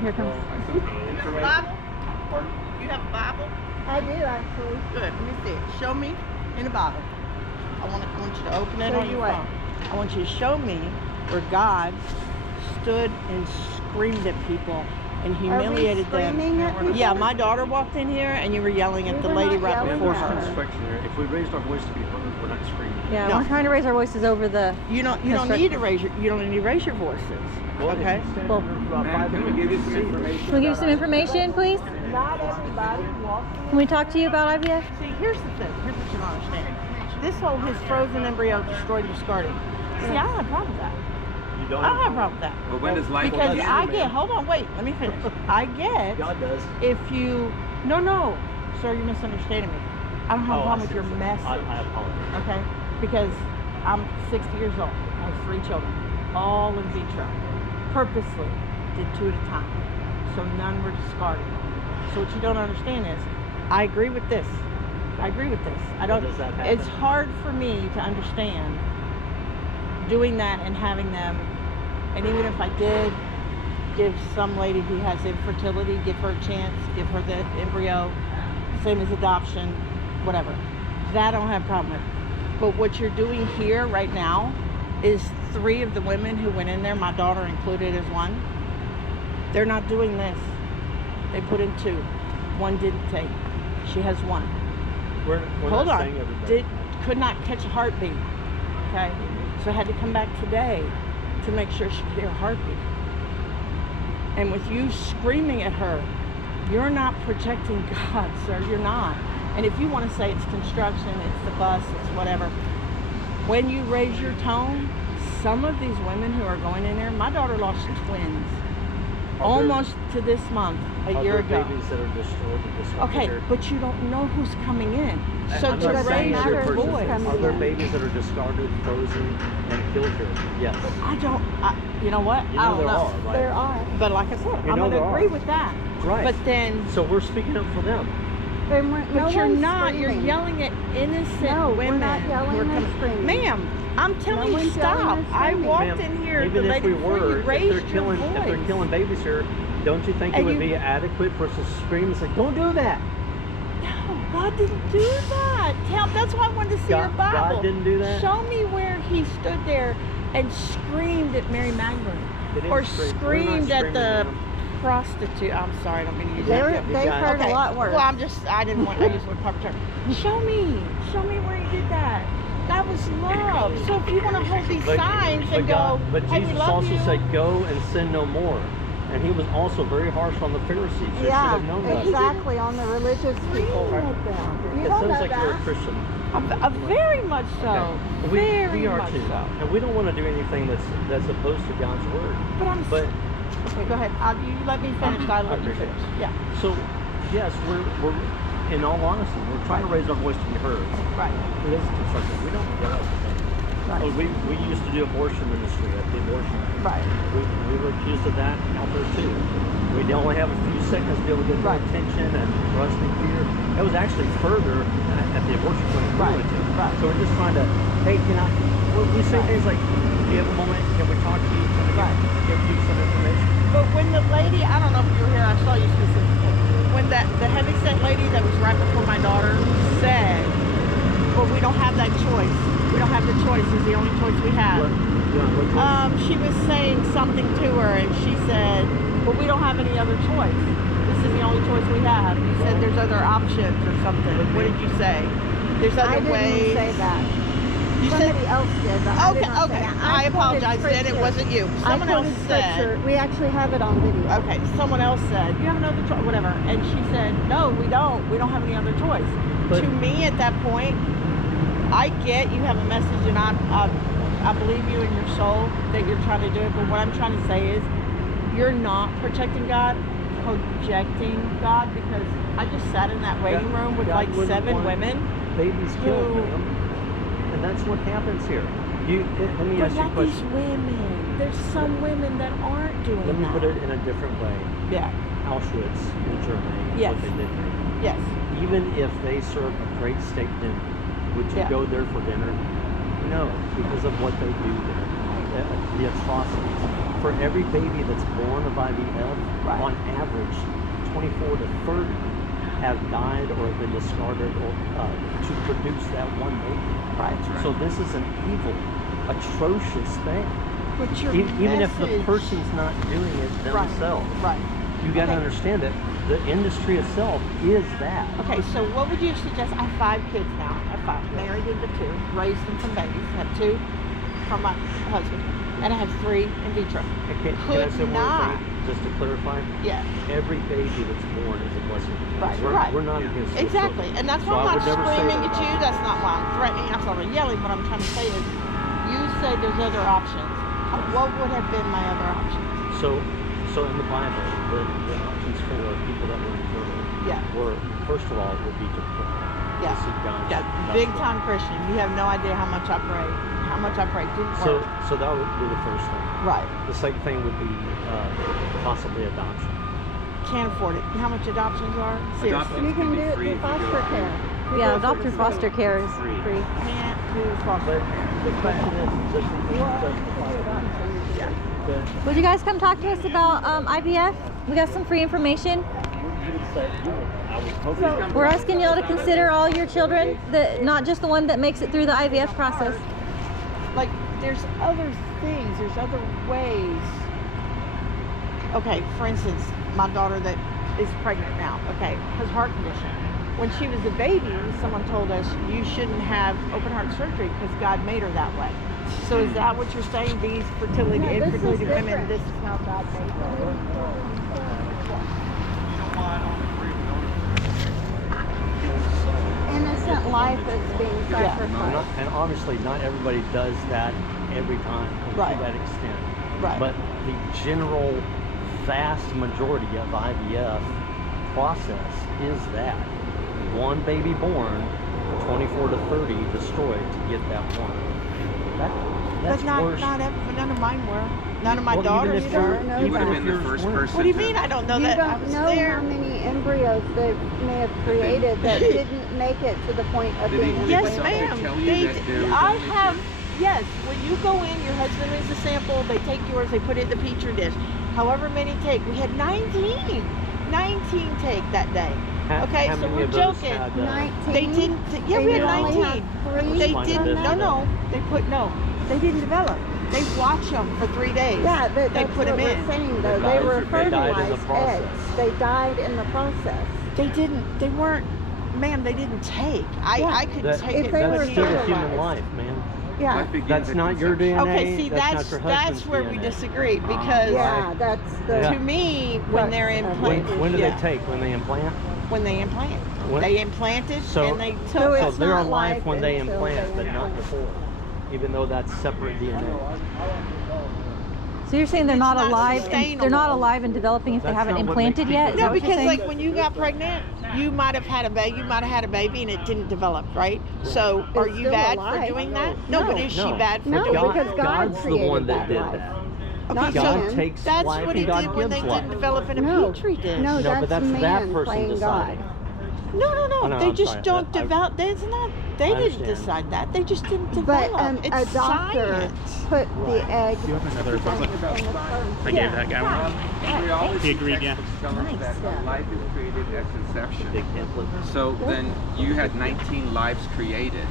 Here comes. Bible? You have a Bible? I do actually. Good. Let me see it. Show me in the Bible. I want you to open it Show on you your what? phone. I want you to show me where God stood and screamed at people and humiliated Are we them. screaming at people? Yeah, my daughter walked in here and you were yelling at We the were lady not right yelling before at her. her. Construction there. If we raised our voice to be heard, we're not screaming. Yeah, No. we're trying to raise our voices over the. You don't need to raise your voices. Well, Okay. Well, can we give you some information? Can we give you some information, please? Not everybody walks in. Can we talk to you about IVF? See, here's the thing. Here's what you don't understand. This whole his frozen embryo destroyed and discarded. See, I don't have a problem with that. You don't I don't have a problem with that. But when does life Because begin, I man? get, hold on, wait, let me finish. I get God does. if you, no, sir, you're misunderstanding me. I don't have a problem with your message. I apologize. Okay? Because I'm 60 years old. I have 3 children, all in vitro. Purposely did 2 at a time. So none were discarded. So what you don't understand is, I agree with this. I agree with this. I don't. Does that happen? It's hard for me to understand doing that and having them. And even if I did give some lady who has infertility, give her a chance, give her the embryo, same as adoption, whatever. That I don't have a problem with. But what you're doing here right now is 3 of the women who went in there, my daughter included as one, they're not doing this. They put in 2. 1 didn't take. She has 1. We're Hold not on. saying everybody. Could not catch a heartbeat. Okay? So I had to come back today to make sure she could hear a heartbeat. And with you screaming at her, you're not protecting God, sir. You're not. And if you want to say it's construction, it's the bus, it's whatever, when you raise your tone, some of these women who are going in there, my daughter lost twins almost to this month, a year ago. Babies that are destroyed and disrupted. Okay, but you don't know who's coming in. So I'm to not saying raise every your person's voice. in. Are there babies that are discarded, frozen, and killed here? Yes. You know what? You I know don't there know. are, right? There are. But like I said, You I'm know going to there agree are. with that. Right. But then, So we're speaking up for them. but you're not. You're yelling at innocent No, we're women not yelling who are or coming. screaming. Ma'am, I'm telling No you, one's yelling stop. or I screaming. walked Ma'am, in here, the even if lady we before you were, raised if they're voice. killing babies here, don't you think it And would you- be adequate for us to scream and say, "Don't do that"? No, God didn't do that. That's why I wanted to see your Bible. God didn't do that? Show me where he stood there and screamed at Mary Magdalene. They didn't Or scream. We're not screamed at screaming, the ma'am. prostitute. I'm sorry, I don't mean to use that. They've heard a lot worse. Well, I didn't want to use the proper term. Show me where he did that. That was love. So if you want to hold these signs and go, But hey, we Jesus love also you. said, "Go and sin no more," and he was also very harsh on the Pharisees. You should Yeah, have known that. exactly, on the religious people. Scream at them. You It don't sounds know like you're a that. Christian. Very much so. Okay. Very we are much too, so. and we don't want to do anything that's opposed to God's word. But But okay, go ahead. You let me finish. I'll let you appreciate finish. it. Yeah, so, yes, we're in all honesty, we're trying to raise our voice to be heard. right. It is constructive. We don't yell at them. Right. Oh, we used to do abortion ministry at the abortion. Right. We were accused of that out there too. We'd only have a few seconds to be able to get their Right. attention and for us to hear. It was actually further at the abortion clinic we Right. went to. Right. So we're just trying to, hey, we say things like, do you have a moment? Can we talk to you? Can we Right. give you some information? But when the lady, I don't know if you were here, I saw you specifically. When the heavyset lady that was right before my daughter said, "Well, we don't have that choice. We don't have the choice. It's the only choice we have." What She was saying something to her, and she said, "Well, we don't have any other choice. This is the only choice we have." You said there's other options or something. What did you say? There's other I didn't ways. say that. You Somebody said. else did. But I did Okay, not say okay. that. I quoted apologize. Then it scripture. wasn't you. Someone I else quoted said. scripture. We actually have it on video. Okay, someone else said, "You have another choice," whatever. And she said, "No, we don't. We don't have any other choice." But- To me, at that point, I get you have a message, and I believe you in your soul that you're trying to do it. But what I'm trying to say is, you're not protecting God, projecting God, because I just sat in that waiting room with God like wouldn't 7 want women. Babies killed, who- ma'am. And that's what happens here. Let me But ask you a not these question. women. There's some women that aren't doing Let me that. put it in a different way. Yeah. Auschwitz in Germany, is Yes. what they did here. Yes. Even if they serve a great steak dinner, would you Yeah. go there for dinner? No, because of what they do there, the atrocities. for every baby that's born of IVF, Right. on average, 24 to 30 have died or been discarded or to produce that one baby. Right. So this is an evil, atrocious thing. But your Even if the message- person's not doing it Right. themselves, Right. you got to Okay. understand that the industry itself is that. Okay, so what would you suggest? I have 5 kids now. I have 5. Married into 2. Raised them from babies. I have 2 from my husband. And I have 3 in vitro. Can I Could say one not. thing, just to clarify? Yeah. Every baby that's born is a blessing. Right, We're, right. we're not against those Exactly. children. And that's So why I I'm not would never say screaming that at you. about That's not why I'm threatening. I'm not yelling. What I'm trying to say is, you say there's other options. What would have been my other options? So in the Bible, the options for people that were infertile Yeah. were, first of all, would be to pray. Yeah. To seek God. Yeah. Big time Christian. You have no idea how much I prayed. How much I prayed didn't So, work. so that would be the first thing. Right. The second thing would be possibly adoption. Can't afford it. How much adoptions are? Seriously. Adoption You can can be do it free through if you foster go- care. Yeah, adopt through foster care is Free. free. Can't do foster. But the question is, does Would you guys come talk to us about IVF? We got some free information. We're asking y'all to consider all your children, not just the one that makes it through the IVF process. Like, there's other things, there's other ways. Okay, for instance, my daughter that is pregnant now, okay, has heart condition. When she was a baby, someone told us you shouldn't have open heart surgery because God made her that way. So is that what you're saying? These fertility, No, this is infertility women, different. this is how God made them. Innocent life is being Yeah. sacrificed. and obviously not everybody does that every time or Right. to that extent. Right. But the general vast majority of IVF process is that. One baby born, 24 to 30 destroyed to get that one. That's But not, worse. none of mine were. None of my Well, even daughters if You were. don't know You would have that. been the first person. What do you to- mean I don't know You that? I don't was know there. how many embryos they may have created that didn't make it to the point of Did being he- did Yes, the doctor implanted. ma'am. tell you They that d- there was I only have. two? Yes, when you go in, your husband reads the sample. They take yours. They put it in the petri dish. However many take. We had 19 take that day. Okay, How so many we're of those joking. had, 19. They didn't. Yeah, And we you had only 19. had 3 They Mine didn't. did. No. They put no. They didn't develop. They watch them for 3 days. Yeah, they that's put what them we're in. saying though. They They died- were they died in the fertilized process. eggs. They died in the process. They didn't. They weren't. Ma'am, they didn't take. I Yeah. could That- take If it. they but were That's still a human fertilized. life, man. Yeah. Life begins That's at not your conception. DNA. Okay, see, that's not your husband's where we DNA. disagree because Yeah, that's the. Yeah. to me, when they're Right. implanted, When do yeah, they take? When they implant? when they implant, When- they implanted So- and they So took. it's So they're not alive life when they until implant, they but not implant. before. Even though that's separate DNA. So you're saying they're not not alive? sustainable. They're not alive and developing if they That's haven't not what makes implanted yet? Is people- that No, what you're because saying? like when you got pregnant, you might have had a baby. You might have had a baby and it didn't develop, right? So are It's you still bad alive. for doing that? No, but is she No. bad for No, doing God, because that? God God's the one created that that did life. that. Okay, Not so God man. takes that's life what and he God did when gives they life. didn't develop in a No. petri dish. No, No, that's but that's man that person playing deciding. God. No, Oh, no, they I'm just sorry. don't I- develop. That's not. They I didn't understand. decide that. They just didn't But develop. a It's doctor science. put the egg You have another book? in the sperm. I gave that guy one. Embryology He agreed, yeah. textbooks tell us that Yeah. life is created at conception. Big pamphlet. So then you had 19 lives created.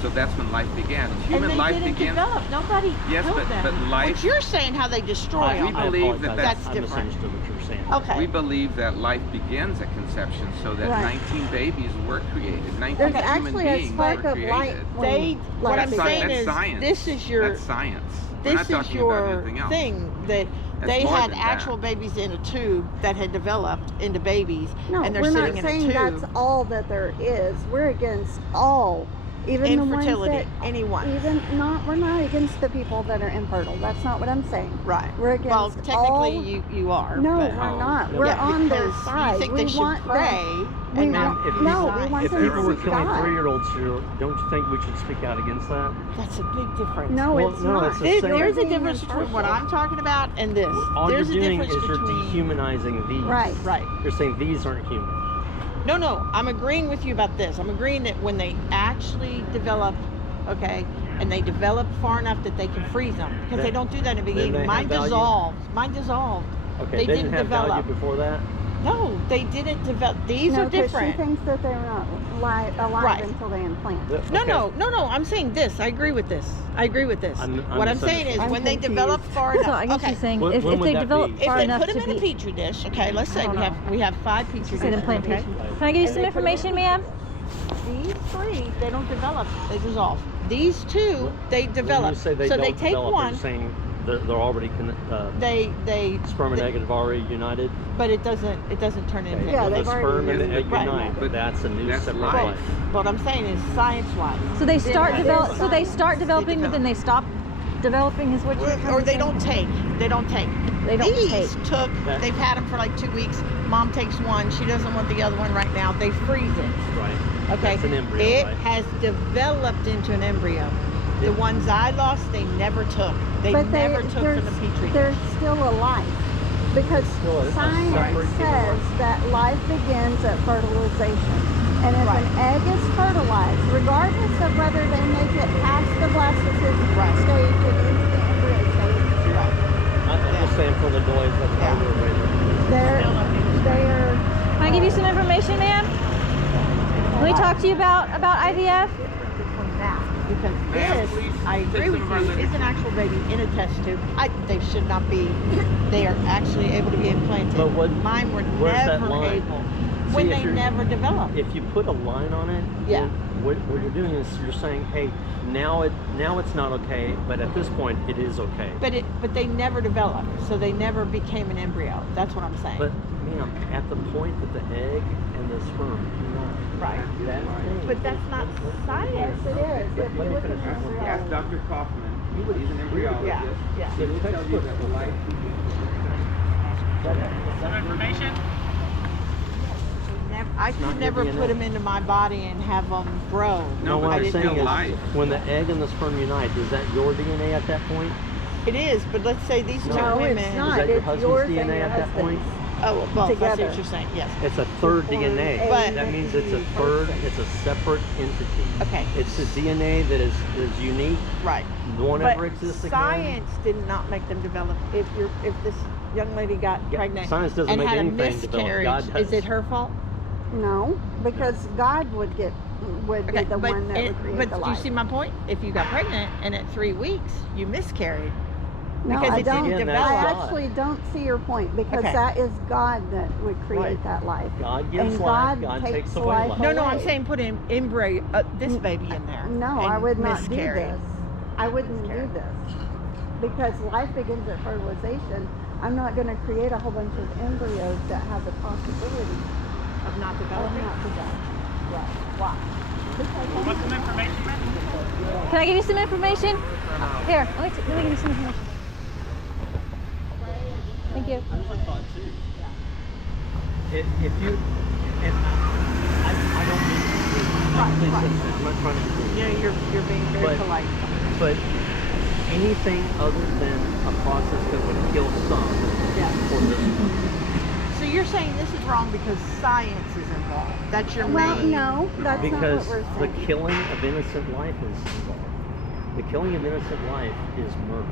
So that's when life began. And Human they life didn't begins. develop. Nobody Yes, killed but- them. but life- But you're saying how they destroy We them. believe that apologize. that's I different. misunderstood what you were saying. Okay. We believe that life begins at conception, so that Right. 19 babies were created. 19 There's human actually a beings spark were of light created. when They. What life I'm That's saying that's is, science. this is your. That's science. We're This not is talking about your anything else. thing that That's they more had than that. actual babies in a tube that had developed into babies, No, and they're we're sitting not in saying a tube. that's all that there is. We're against all, even the ones Infertility, that anyone. even not. We're not against the people that are infertile. That's not what I'm saying. Right. We're against Well, technically, all. you are. No, but, we're not. No. We're yeah, on their because side. You think we they should want pray them. We and Ma'am, not want, if no, decide. we want If them people were to killing die. 3-year-olds here, don't you think we should speak out against that? That's a big difference. No, Well, it's no, not. it's the There's same. a being difference between what impartial. I'm talking about and this. All There's you're a doing difference is you're between dehumanizing these. Right. Right. You're saying these aren't human. No, I'm agreeing with you about this. I'm agreeing that when they actually develop, okay, and they develop far enough that they can freeze them, because they Then- don't do that in the then they beginning. have Mine value? dissolved. Mine dissolved. Okay, They didn't have develop. value before that. No, they didn't develop. These No, are 'cause she different. thinks that they're not alive Right. until they implant. The- No, okay. no. I'm saying this. I agree with this. I agree with this. I'm What I'm saying is, I'm when they confused. develop far enough. So I guess okay. she's saying When- if when would they that develop be? far If they enough put to them in a be. petri dish, okay, let's say we have 5 petri She dishes. said implantation. okay? Can I give you some information, ma'am? These 3, they don't develop. They dissolve. These 2, they When develop. you say they so don't they take develop, one. you're saying they're already They sperm and egg have already united. but it doesn't turn into. Yeah, when the they've already sperm and the united. egg Right. unite, But that's a new that's separate life. life. What I'm saying is, science-wise. So they start They develop. So develop. they start developing, but then they stop developing. Is what you're trying Or to they say? don't take. They don't take. They don't These take. took. That- They've had them for like 2 weeks. Mom takes one. She doesn't want the other one right now. They freeze it. Right. Okay. That's an embryo, It right? has developed into an embryo. The Yeah. ones I lost, they never took. They But never took they're, from the petri dish. they're still alive. Because still a science separate says that life begins at fertilization. And if Right. an egg is fertilized, regardless of whether they make it past the blastocyst Right. stage and into the embryo stage, I'm just saying for the noise, that's why Yeah. we're waiting. they're Can I give you some information, ma'am? Let me talk to you about IVF. Between that, because Ma'am, this, please I agree take with some of our you, literature. is an actual baby in a test tube. They should not be. They are actually able to be implanted. But what- Mine were where's that never line? able. See, When if they you're- never develop. If you put a line on it, Yeah. then what you're doing is you're saying, hey, now it's not okay, but at this point it is okay. But they never developed, so they never became an embryo. That's what I'm saying. But ma'am, at the point that the egg and the sperm unite, right. that thing- But that's not science. yes, it is. If Let you me look at finish. an embryo. Ask Dr. Kaufman. He's an embryologist. Yeah. Yeah. He will tell you that the life Some information? I not could your never DNA. put them into my body and have them grow. No, what but I I'm it's didn't saying still is, life. when the egg and the sperm unite, is that your DNA at that point? It is, but let's say these two No, women. it's not. Is that your It's husband's yours and DNA your at that point? husband's. Oh, well, I see Together. what you're saying. Yes. It's a third Form DNA. a But- That means it's a unique third, person. it's a separate entity. Okay. It's a DNA that is unique. Right. Won't But ever exist again. science did not make them develop. If this young lady got Yeah, pregnant science doesn't and make had a anything develop. miscarriage, God does. is it her fault? No, because God would be Okay, the one that would create but the do you life. see my point? If you got pregnant and at 3 weeks you miscarried, No, because I it didn't don't. Again, develop. I that's God. actually don't see your point because Okay. that is God that would create Right. that life. God gives And life, God God takes takes away life life. No, I'm away. saying put in embryo, this baby in there. No, and I would not miscarry. do this. I wouldn't Miscarry. do this because life begins at fertilization. I'm not going to create a whole bunch of embryos that have the possibility Of not of developing. not developing. Right. Why? Because Want some information, ma'am? Can I give you some information? Here, let me give you some information. Thank you. If you, and I don't mean to be, please listen, I'm not trying to be rude. Yeah, you're being very But- polite. But anything other than a process that would kill some Yeah. for this one. So you're saying this is wrong because science is involved. That's your well, main. no, that's Because not what we're the saying. killing of innocent life is involved. The killing of innocent life is murder.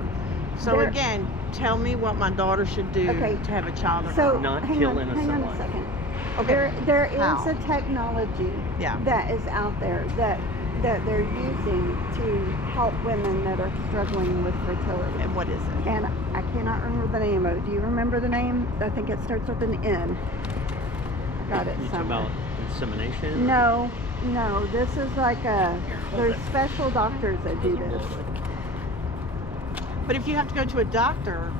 So There- again, tell me what my daughter should do Okay. to have a child of her So own. Not hang kill on, innocent hang on a life. second. Okay. There is How? a technology Yeah. that is out there that they're using to help women that are struggling with fertility. And what is it? And I cannot remember the name of it. Do you remember the name? I think it starts with an N. I got it You talk somewhere. about insemination? No, this is like there's special doctors that do this. But if you have to go to a doctor,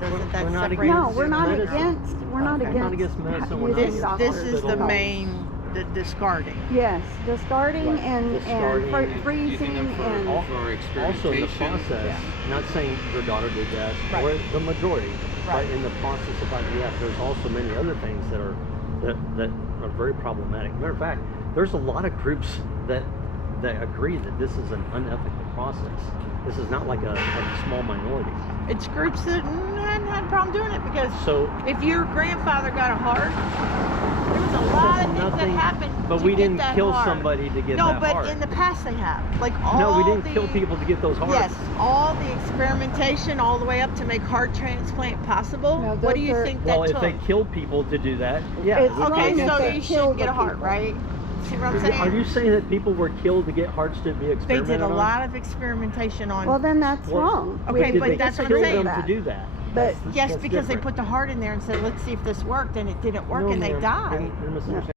doesn't that We're not separate? No, we're not medicine. against, we're not Okay. We're not against against medicine, we're not using This, against doctors. this is the hospitals. main, the discarding. Yes, discarding Right. and Discarding and freezing using them for, and for Also in the experimentation. process, not saying your daughter did that, Right. or the majority, Right. but in the process of IVF, there's also many other things that are very problematic. Matter of fact, there's a lot of groups that agree that this is an unethical process. This is not like a small minority. It's groups that hadn't had a problem doing it because So if your grandfather got a heart There was a lot of things that nothing- happened. But to we get didn't that kill heart. somebody to get No, that but heart. in the past they have. Like all No, we didn't the, kill people to get those hearts. Yes, all the experimentation all the way up to make heart transplant possible. No, What do those you are- think that Well, if took? they killed people to do that, yeah. It's we wrong Okay, can't if do so they that. you kill shouldn't get the a heart, people. right? See what I'm saying? Are you saying that people were killed to get hearts to be They experimented did a on? lot of experimentation on. Well, then that's Well, wrong. Okay, Did but they that's what I'm kill saying. them to do that? But yes, That's because they different. put the heart in there and said, let's see if this worked, and it didn't work, No, and they ma'am. died. You're misunderstanding.